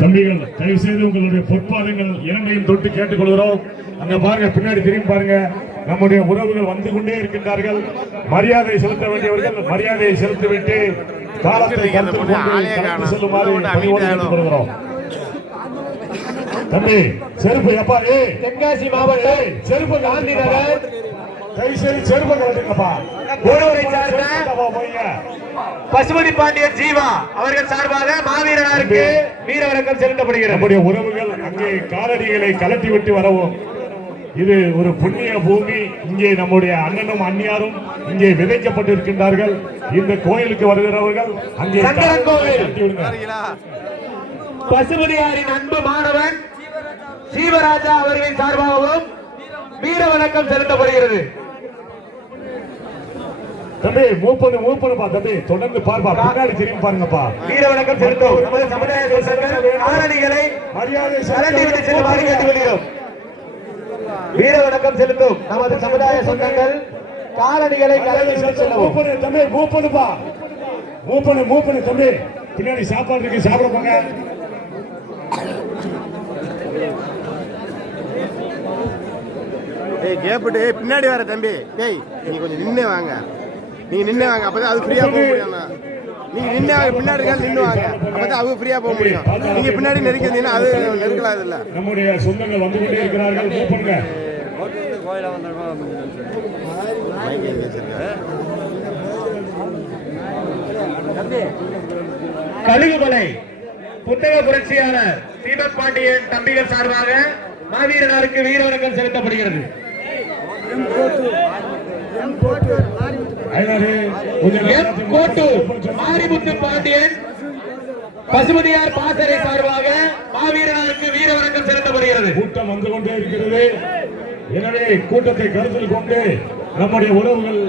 தம்பிகள் தயவு செய்து உங்களுடைய பொற்பாதங்கள் இரண்டையும் தொட்டு கேட்டுக்கொள்கிறோம். அங்க பாருங்க, பின்னாடி திரும்பி பாருங்க. நம்முடைய உறவுகள் வந்து கொண்டே இருக்கின்றார்கள். மரியாதை செலுத்த வேண்டியவர்கள் மரியாதையை செலுத்திவிட்டு காலத்தை செல்லுமாறு பணிவோடு கேட்டுக்கொள்கிறோம். தம்பி செருப்பு எப்பா? தென்காசி மாவட்டம் செருப்பு காந்தி நகர். தயவு செய்து செருப்பு கலட்டுங்கப்பா. பசுமதி பாண்டியன் ஜீவா அவர்கள் சார்பாக மாவீரனாருக்கு வீர வணக்கம் செலுத்தப்படுகிறது. நம்முடைய உறவுகள் அங்கே காலடிகளை கலட்டி விட்டு வரவும். இது ஒரு புண்ணிய பூமி. இங்கே நம்முடைய அண்ணனும் அண்ணியாரும் இங்கே விதைக்கப்பட்டிருக்கின்றார்கள். இந்த கோயிலுக்கு வருகிறவர்கள் அங்கே பசுமதியாரின் அன்பு மாணவன் சீவராஜா அவர்களின் சார்பாகவும் வீர வணக்கம் செலுத்தப்படுகிறது. தம்பி மூப்பனுப்பா. தம்பி தொடர்ந்து பார்ப்பா, பின்னாடி திரும்பி பாருங்கப்பா. வீர வணக்கம் செலுத்தும் நமது சமுதாய காலணிகளை மரியாதை செலுத்தி விட்டு செல்லுமாறு கேட்டுக்கொள்கிறோம். வீர வணக்கம் செலுத்தும் நமது சமுதாய சொந்தங்கள் காலணிகளை கலந்து செல்லவும். தம்பி மூப்பனுப்பா, மூப்பனு தம்பி. பின்னாடி சாப்பாடு இருக்கு, சாப்பிட போங்க. கேப்பிட்டு பின்னாடி வர தம்பி. நீங்க கொஞ்சம் நின்று வாங்க. நீங்க நின்று வாங்க, அப்பதான் அது ஃப்ரீயா போக முடியும். நீங்க நின்று வாங்க, பின்னாடி நின்று வாங்க, அப்பதான் அவங்க ஃப்ரீயா போக முடியும். நீங்க பின்னாடி நெருக்கிறீங்கன்னா அது நெருக்கலாது இல்ல. நம்முடைய சொந்தங்கள் வந்து கொண்டே இருக்கிறார்கள். மூப்பனுங்க கழுகுமலை புத்தக புரட்சியாளர் தீபக் பாண்டியன் தம்பிகள் சார்பாக மாவீரனாருக்கு வீர வணக்கம் செலுத்தப்படுகிறது. மாரிமுத்து பாண்டியன் பசுமதியார் பாசறை சார்பாக மாவீரனாருக்கு வீர வணக்கம் செலுத்தப்படுகிறது. கூட்டம் வந்து கொண்டே இருக்கிறது. எனவே கூட்டத்தை கருத்தில் கொண்டு நம்முடைய உறவுகள்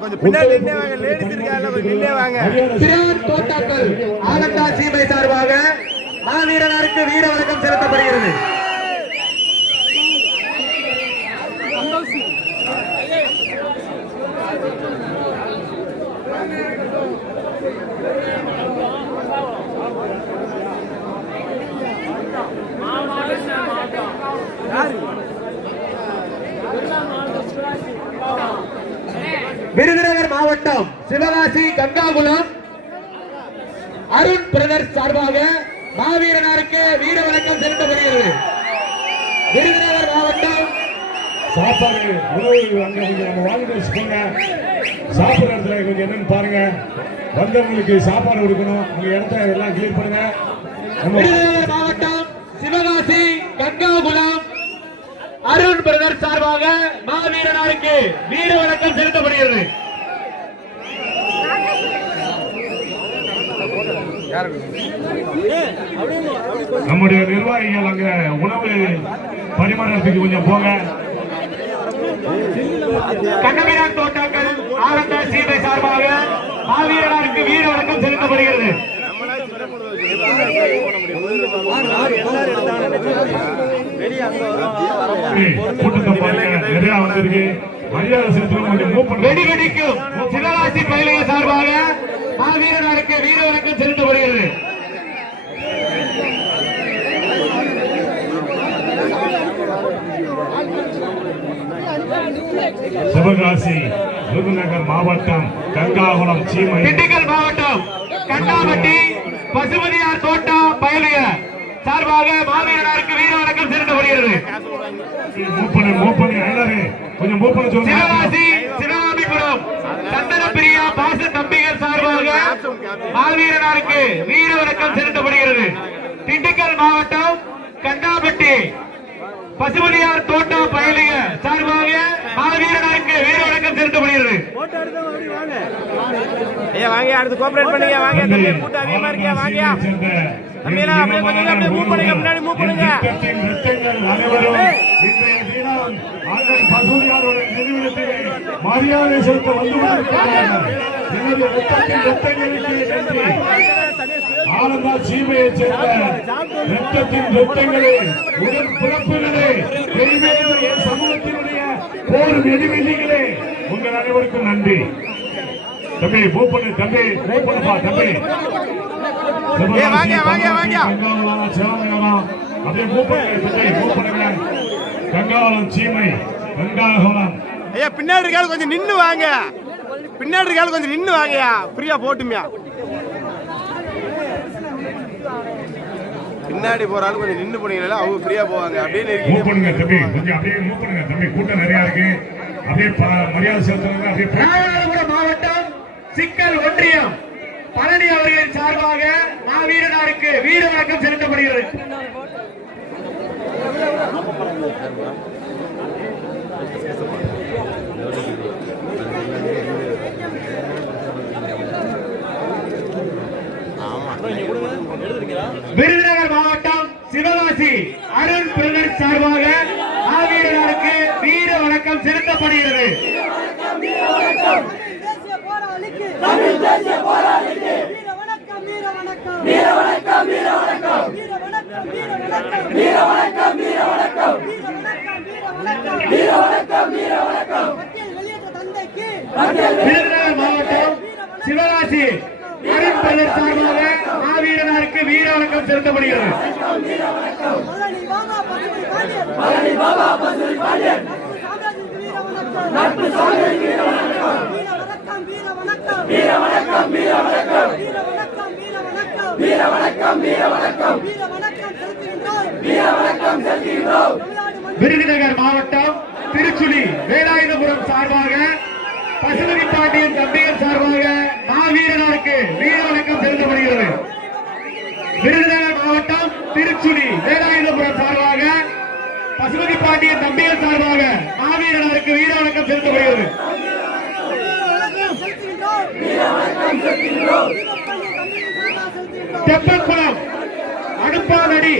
கொஞ்சம் பின்னாடி வாங்க. லேடிஸ் இருக்காங்க, நின்னே வாங்க. பிரான் தோட்டாக்கள் ஆனந்தா சீமை சார்பாக மாவீரனாருக்கு வீர வணக்கம் செலுத்தப்படுகிறது. விருதுநகர் மாவட்டம் சிவகாசி கங்காகுளம் அருண் பிரதர்ஸ் சார்பாக மாவீரனாருக்கு வீர வணக்கம் செலுத்தப்படுகிறது. விருதுநகர் மாவட்டம் சாப்பாடு உணவு அங்க கொஞ்சம் நம்ம வாங்கிட்டு வச்சுக்கோங்க. சாப்பிட்ற இடத்துல கொஞ்சம் என்னன்னு பாருங்க. வந்தவங்களுக்கு சாப்பாடு கொடுக்கணும். உங்க இடத்த எல்லாம் கிளியர் பண்ணுங்க. விருதுநகர் மாவட்டம் சிவகாசி கங்காகுளம் அருண் பிரதர் சார்பாக மாவீரனாருக்கு வீர வணக்கம் செலுத்தப்படுகிறது. நம்முடைய நிர்வாகிகள் அங்க உணவு பரிமாறத்துக்கு கொஞ்சம் போங்க. கண்ணபிரான் தோட்டாக்கள் ஆனந்த சீமை சார்பாக மாவீரனாருக்கு வீர வணக்கம் செலுத்தப்படுகிறது. வெடிவெடிக்கும் சிவகாசி பயிலைய சார்பாக மாவீரனாருக்கு வீர வணக்கம் செலுத்தப்படுகிறது. சிவகாசி விருதுநகர் மாவட்டம் கங்காகுளம் சீமை திண்டுக்கல் மாவட்டம் கண்டாபட்டி பசுமதியார் தோட்டா பயலிய சார்பாக மாவீரனாருக்கு வீர வணக்கம் செலுத்தப்படுகிறது. சிவகாசி சிவகாமிபுரம் சந்தனப்பிரியா பாச தம்பிகள் சார்பாக மாவீரனாருக்கு வீர வணக்கம் செலுத்தப்படுகிறது. திண்டுக்கல் மாவட்டம் கண்டாபட்டி பசுமதியார் தோட்டா பயலிய சார்பாக மாவீரனாருக்கு வீர வணக்கம் செலுத்தப்படுகிறது. வாங்க, அடுத்து கோஆபரேட் பண்ணுங்க. வாங்க தம்பி, கூட்டம் அதிகமா இருக்கியா? வாங்க தம்பியெல்லாம் அப்படியே கொஞ்சம் அப்படியே மூவ் பண்ணுங்க, முன்னாடி மூவ் பண்ணுங்க. மரியாதை செலுத்த வந்து ஆனந்தா சீமையை சேர்ந்த ரத்தத்தின் ரத்தங்களே, உடன் பிறப்புகளே, சமூகத்தினுடைய போர் வெடிவெளிகளே, உங்கள் அனைவருக்கும் நன்றி. தம்பி மூவ் பண்ணு தம்பி மூவ் பண்ணுப்பா தம்பி வாங்க வாங்க வாங்க கங்காவளம் சிவமங்கலம் அப்படியே மூவ் பண்ணுங்க தம்பி மூவ் பண்ணுங்க கங்காவளம் சீமை கங்காவளம் ஐயா பின்னாடி இருக்காது கொஞ்சம் நின்னு வாங்க பின்னாடி இருக்காது கொஞ்சம் நின்னு வாங்கயா ஃப்ரீயா போட்டுமியா பின்னாடி போற ஆளு கொஞ்சம் நின்னு போனீங்களா அவங்க ஃப்ரீயா போவாங்க அப்படியே மூவ் பண்ணுங்க தம்பி கொஞ்சம் அப்படியே மூவ் பண்ணுங்க தம்பி கூட்டம் நிறைய இருக்கு அப்படியே மரியாதை செலுத்துங்க அப்படியே ராமநாதபுரம் மாவட்டம் சிக்கல் ஒன்றியம் பழனி அவர்களின் சார்பாக மாவீரனாருக்கு வீர வணக்கம் செலுத்தப்படுகிறது. விருதுநகர் மாவட்டம் சிவகாசி அருண் பிரதர் சார்பாக மாவீரனாருக்கு வீர வணக்கம் செலுத்தப்படுகிறது. விருதுநகர் மாவட்டம் சிவகாசி அருண் பிரதர் சார்பாக மாவீரனாருக்கு வீர வணக்கம் செலுத்தப்படுகிறது. விருதுநகர் மாவட்டம் திருச்சுழி வேலாயுதபுரம் சார்பாக பசுபதி பாண்டியன் தம்பியன் சார்பாக மாவீரனாருக்கு வீர வணக்கம் செலுத்தப்படுகிறது. விருதுநகர் மாவட்டம் திருச்சுழி வேலாயுதபுரம் சார்பாக பசுபதி பாண்டியன் தம்பியன் சார்பாக மாவீரனாருக்கு வீர வணக்கம் செலுத்தப்படுகிறது. தெப்பக்குளம் அடுப்பானடி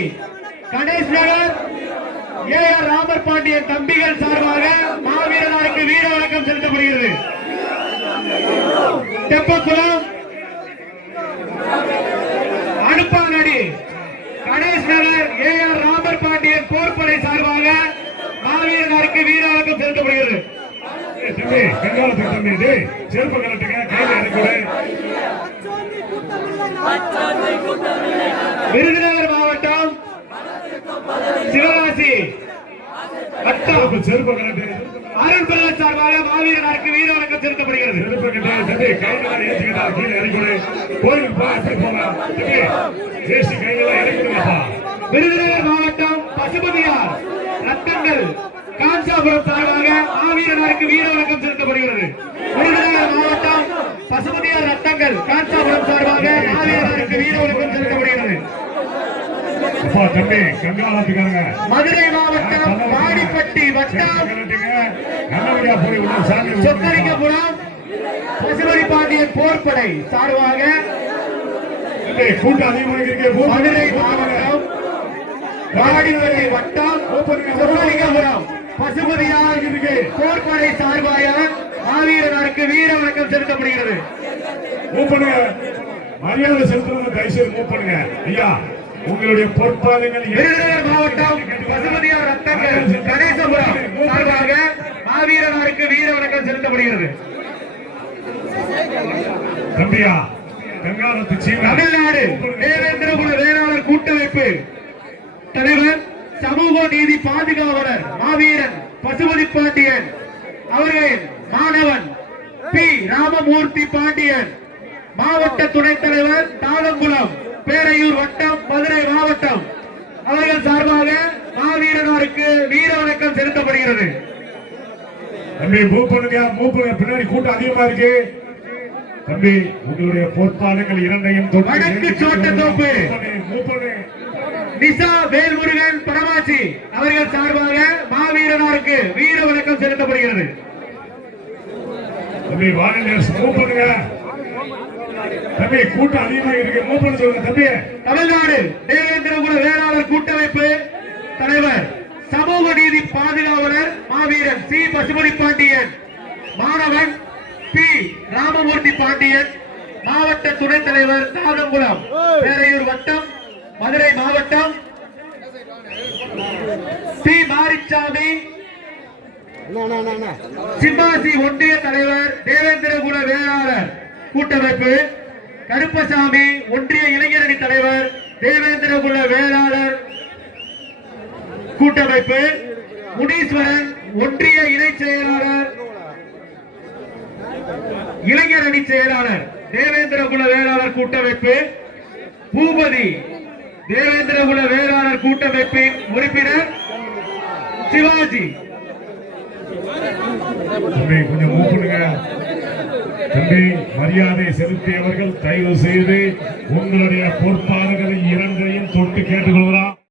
கணேஷ் நகர் ஏஆர் ராமர் பாண்டியன் தம்பிகள் சார்பாக மாவீரனாருக்கு வீர வணக்கம் செலுத்தப்படுகிறது. தெப்பக்குளம் அடுப்பானடி கணேஷ் நகர் ஏஆர் ராமர் பாண்டியன் போர்ப்படை சார்பாக மாவீரனாருக்கு வீர வணக்கம் செலுத்தப்படுகிறது. தம்பி கங்காளத்துக்கு தம்பி டேய் செருப்பு கலட்டுங்க கையில எடுக்கல. விருதுநகர் மாவட்டம் சிவகாசி செருப்பு கலட்டு அருள் பிரதர் சார்பாக மாவீரனாருக்கு வீர வணக்கம் செலுத்தப்படுகிறது. செருப்பு கட்டு தம்பி கையில ஏற்றிக்கிட்டா கீழே இறக்கி கோயிலுக்கு போக எப்படி போங்க தம்பி ஏசி கையில இறக்கிடுங்கப்பா. விருதுநகர் மாவட்டம் பசுபதியார் ரத்தங்கள் காஞ்சாபுரம் சார்பாக மாவீரனாருக்கு வீர வணக்கம் செலுத்தப்படுகிறது. விருதுநகர் மாவட்டம் பசுபதியார் ரத்தங்கள் காஞ்சாபுரம் சார்பாக மாவீரனாருக்கு வீர வணக்கம் செலுத்தப்படுகிறது. தம்பி கங்காளத்துக்காங்க மதுரை மாவட்டம் வாடிப்பட்டி வட்டம் நல்லபடியா போய் உள்ள சாமி சொக்கலிங்கபுரம் பசுபதி பாண்டியன் போர்ப்படை சார்பாக கூட்டம் அதிகமாக இருக்கு. மதுரை மாவட்டம் வாடிப்பட்டி வட்டம் சொக்கலிங்கபுரம் பசுபதியார் போர்ப்படை சார்பாக மாவீரனாருக்கு வீர வணக்கம் செலுத்தப்படுகிறது. மூவ் பண்ணுங்க மரியாதை செலுத்துறது தயவுசெய்து மூவ் பண்ணுங்க ஐயா. உங்களுடைய பொறுப்பாளர்கள் விருதுநகர் மாவட்டம் பசுபதியார் ரத்தங்கள் கணேசபுரம் சார்பாக மாவீரனாருக்கு வீர வணக்கம் செலுத்தப்படுகிறது. தம்பியா கங்காளத்து சீமை தமிழ்நாடு தேவேந்திரகுல வேளாளர் கூட்டமைப்பு தலைவர் சமூக நீதி பாதுகாவலர் மாவீரன் பசுபதி பாண்டியன் அவர்களின் மாணவன் பி ராமமூர்த்தி பாண்டியன் மாவட்ட துணைத் தலைவர் தாளங்குளம் பேரையூர் வட்டம் மதுரை மாவட்டம் அவர்கள் சார்பாக மாவீரனாருக்கு வீர வணக்கம் செலுத்தப்படுகிறது. தம்பி மூவ் பண்ணுங்க மூவ் பண்ணுங்க பின்னாடி கூட்டம் அதிகமா இருக்கு. தம்பி உங்களுடைய பொறுப்பாளர்கள் இரண்டையும் வடக்கு சோட்டத்தோப்பு மூவ் பண்ணு நிசா வேல்முருகன் பரமாச்சி அவர்கள் சார்பாக மாவீரனாருக்கு வீர வணக்கம் செலுத்தப்படுகிறது. தம்பி வாலண்டியர்ஸ் மூவ் பண்ணுங்க. தம்பி கூட்டம் அதிகமாக இருக்கு மூவ் பண்ண சொல்லுங்க தம்பி. தமிழ்நாடு தேவேந்திரகுல வேளாளர் கூட்டமைப்பு தலைவர் சமூக நீதி பாதுகாவலர் மாவீரன் சி பசுபதி பாண்டியன் மாணவன் பி ராமமூர்த்தி பாண்டியன் மாவட்ட துணைத் தலைவர் தாதங்குளம் பேரையூர் வட்டம் மதுரை மாவட்டம் சி மாரிச்சாமி சிம்மாசி ஒன்றிய தலைவர் தேவேந்திரகுல வேளாளர் கூட்டமைப்பு கருப்பசாமி ஒன்றிய இளைஞரணி தலைவர் தேவேந்திரகுல வேளாளர் கூட்டமைப்பு முனீஸ்வரன் ஒன்றிய இணை செயலாளர் இளைஞர் அணி செயலாளர் தேவேந்திரகுல வேளாளர் கூட்டமைப்பு பூபதி தேவேந்திரகுல வேளாளர் கூட்டமைப்பின் உறுப்பினர் சிவாஜி. தம்பி கொஞ்சம் மூவ் பண்ணுங்க தம்பி. மரியாதை செலுத்தியவர்கள் தயவு செய்து உங்களுடைய பொறுப்பாளர்களை இரண்டையும் தொட்டு கேட்டுக்கொள்கிறோம்.